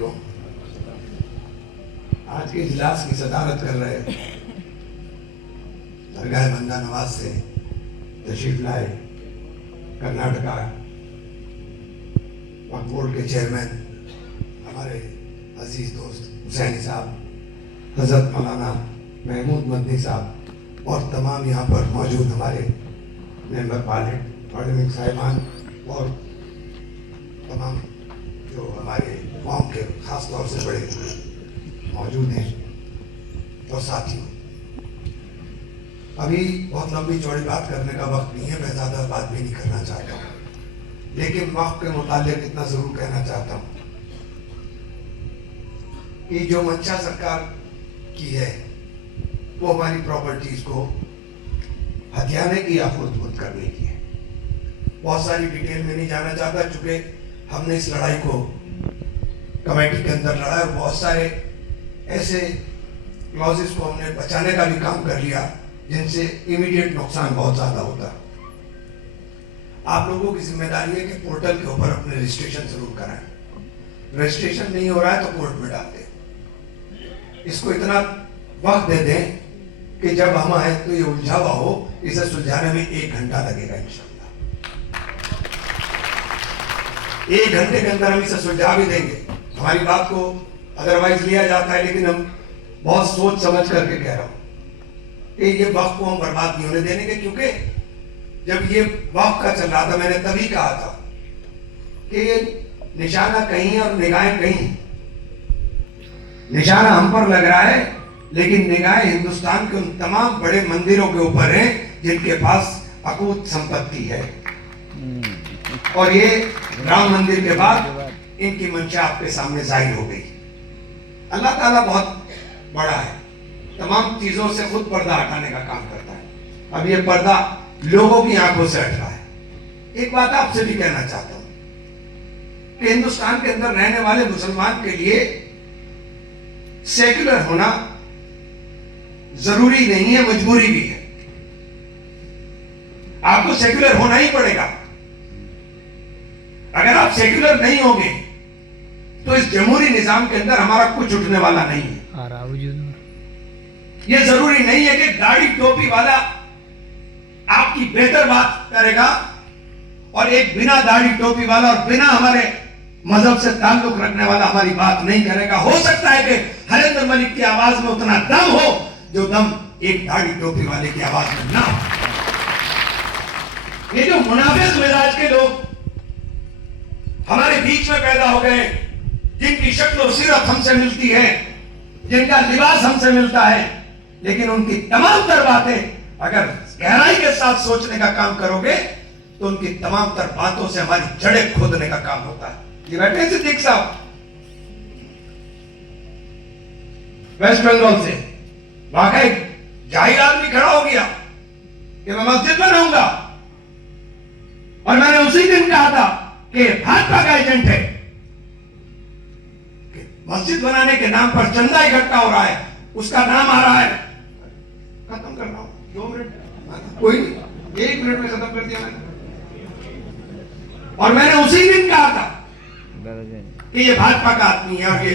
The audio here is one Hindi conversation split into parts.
साथियों, आज के इजलास की सदारत कर रहे दरगाह बंदा नवाज से तशरीफ लाए कर्नाटका वक्फ बोर्ड के चेयरमैन हमारे अजीज दोस्त हुसैनी साहब, हजरत मौलाना महमूद मदनी साहब और तमाम यहाँ पर मौजूद हमारे मेंबर पार्लियामेंट साहिबान और तमाम जो हमारे कौम के खास तौर से बड़े मौजूद हैं और साथियों, अभी बहुत लंबी चौड़ी बात करने का वक्त नहीं है, मैं ज़्यादा बात भी नहीं करना चाहता हूँ, लेकिन वक्त के मुतालिक इतना ज़रूर कहना चाहता हूँ कि जो मंशा सरकार की है वो हमारी प्रॉपर्टीज को हथियाने की या खुर्द करने की है। बहुत सारी डिटेल में नहीं जाना चाहता, चूंकि हमने इस लड़ाई को कमेटी के अंदर लड़ा और बहुत सारे ऐसे क्लॉजेस को हमने बचाने का भी काम कर लिया जिनसे इमीडिएट नुकसान बहुत ज्यादा होता। आप लोगों की जिम्मेदारी है कि पोर्टल के ऊपर अपने रजिस्ट्रेशन जरूर कराएं। रजिस्ट्रेशन नहीं हो रहा है तो कोर्ट में डाल दें। इसको इतना वक्त दे दें कि जब हम आए तो ये उलझावा हो, इसे सुलझाने में 1 घंटा लगेगा इंशाअल्लाह। 1 घंटे के अंदर हम इसे सुलझा भी देंगे। हमारी बात को अदरवाइज लिया जाता है, लेकिन हम बहुत सोच समझ करके कह रहा हूं कि ये वक्त को हम बर्बाद नहीं होने देने के, क्योंकि जब ये वक्त का चल रहा था मैंने तभी कहा था कि ये निशाना कहीं और निगाहें कहीं। निशाना हम पर लग रहा है लेकिन निगाहें हिंदुस्तान के उन तमाम बड़े मंदिरों के ऊपर हैं जिनके पास अकूत संपत्ति है। और ये राम मंदिर के बाद इनकी मंशा आपके सामने जाहिर हो गई। अल्लाह ताला बहुत बड़ा है, तमाम चीजों से खुद पर्दा हटाने का काम करता है। अब ये पर्दा लोगों की आंखों से हट रहा है। एक बात आपसे भी कहना चाहता हूं कि हिंदुस्तान के अंदर रहने वाले मुसलमान के लिए सेक्युलर होना जरूरी नहीं है, मजबूरी भी है। आपको सेक्युलर होना ही पड़ेगा। अगर आप सेक्युलर नहीं होंगे तो इस जमहूरी निजाम के अंदर हमारा कुछ उठने वाला नहीं है। यह जरूरी नहीं है कि दाढ़ी टोपी वाला आपकी बेहतर बात करेगा और एक बिना दाढ़ी टोपी वाला और बिना हमारे मजहब से ताल्लुक रखने वाला हमारी बात नहीं करेगा। हो सकता है कि हरिंदर मलिक की आवाज में उतना दम हो जो दम एक दाढ़ी टोपी वाले की आवाज में ना हो। ये जो मुनाफिक मिजाज के लोग हमारे बीच में पैदा हो गए, जिनकी शक्ल सिर्फ हमसे मिलती है, जिनका लिबास हमसे मिलता है, लेकिन उनकी तमाम तर बातें अगर गहराई के साथ सोचने का काम करोगे तो उनकी तमाम तर बातों से हमारी जड़ें खोदने का काम होता है। ये बैठे सिद्दीक साहब वेस्ट बंगाल से, वाकई जाहिर आदमी खड़ा हो गया कि मैं मस्जिद बनाऊंगा, और मैंने उसी दिन कहा था कि भाजपा का एजेंट है कि मस्जिद बनाने के नाम पर चंदा इकट्ठा हो रहा है, उसका नाम आ रहा है। खत्म कर रहा हूं, 2 मिनट, कोई नहीं, 1 मिनट में खत्म कर दिया मैंने। और मैंने उसी दिन कहा था कि ये भाजपा का आदमी है और ये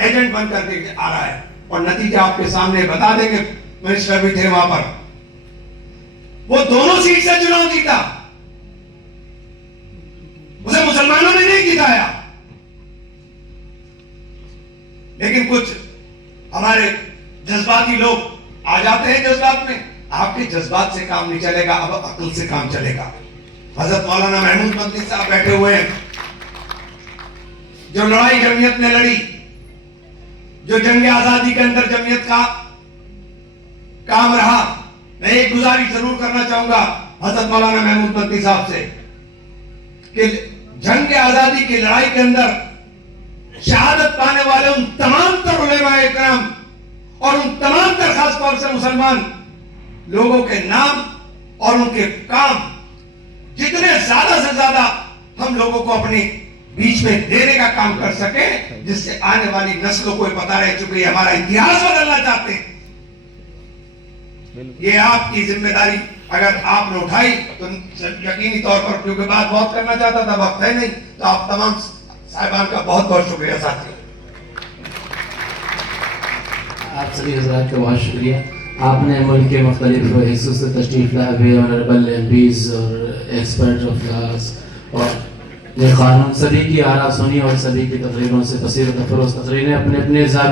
एजेंट बन करके आ रहा है, और नतीजा आपके सामने बता देंगे। मिनिस्टर भी थे वहां पर, वो दोनों सीट से चुनाव जीता, उसे मुसलमानों ने नहीं जिताया। लेकिन कुछ हमारे जज्बाती लोग आ जाते हैं जज्बात में। आपके जज्बात से काम नहीं चलेगा, अब अक्ल से काम चलेगा। हजरत मौलाना महमूद मदनी साहब बैठे हुए हैं, जो लड़ाई जमीयत ने लड़ी, जो जंग आजादी के अंदर जमीयत का काम रहा। मैं एक गुजारिश जरूर करना चाहूंगा हजरत मौलाना महमूद मदनी साहब से कि जंग आजादी की लड़ाई के अंदर शहादत पाने वाले उन तमाम तर उलेमाए इकराम और उन तमाम तर खास तौर से मुसलमान लोगों के नाम और उनके काम जितने ज्यादा से ज्यादा हम लोगों को अपने बीच में देने का काम कर सके, जिससे आने वाली नस्लों को पता रहे, चूंकि हमारा इतिहास बदलना चाहते हैं। ये आपकी जिम्मेदारी अगर आपने उठाई तो यकीनी तौर पर, क्योंकि बात बहुत करना चाहता था, वक्त है नहीं, तो आप तमाम साहिबान का बहुत बहुत शुक्रिया साथियों। आप सभी हज़रात का बहुत शुक्रिया। आपने मुल्क के मुख्तलिफ हिस्सों से तशरीफ़ लाए हुए ऑनरेबल एमपीज़ और एक्सपर्ट ऑफ लॉज और कानून सभी की आरा सुनी और सभी की तकरीरों से तसीर तफरोज़ तकरीरें अपने अपने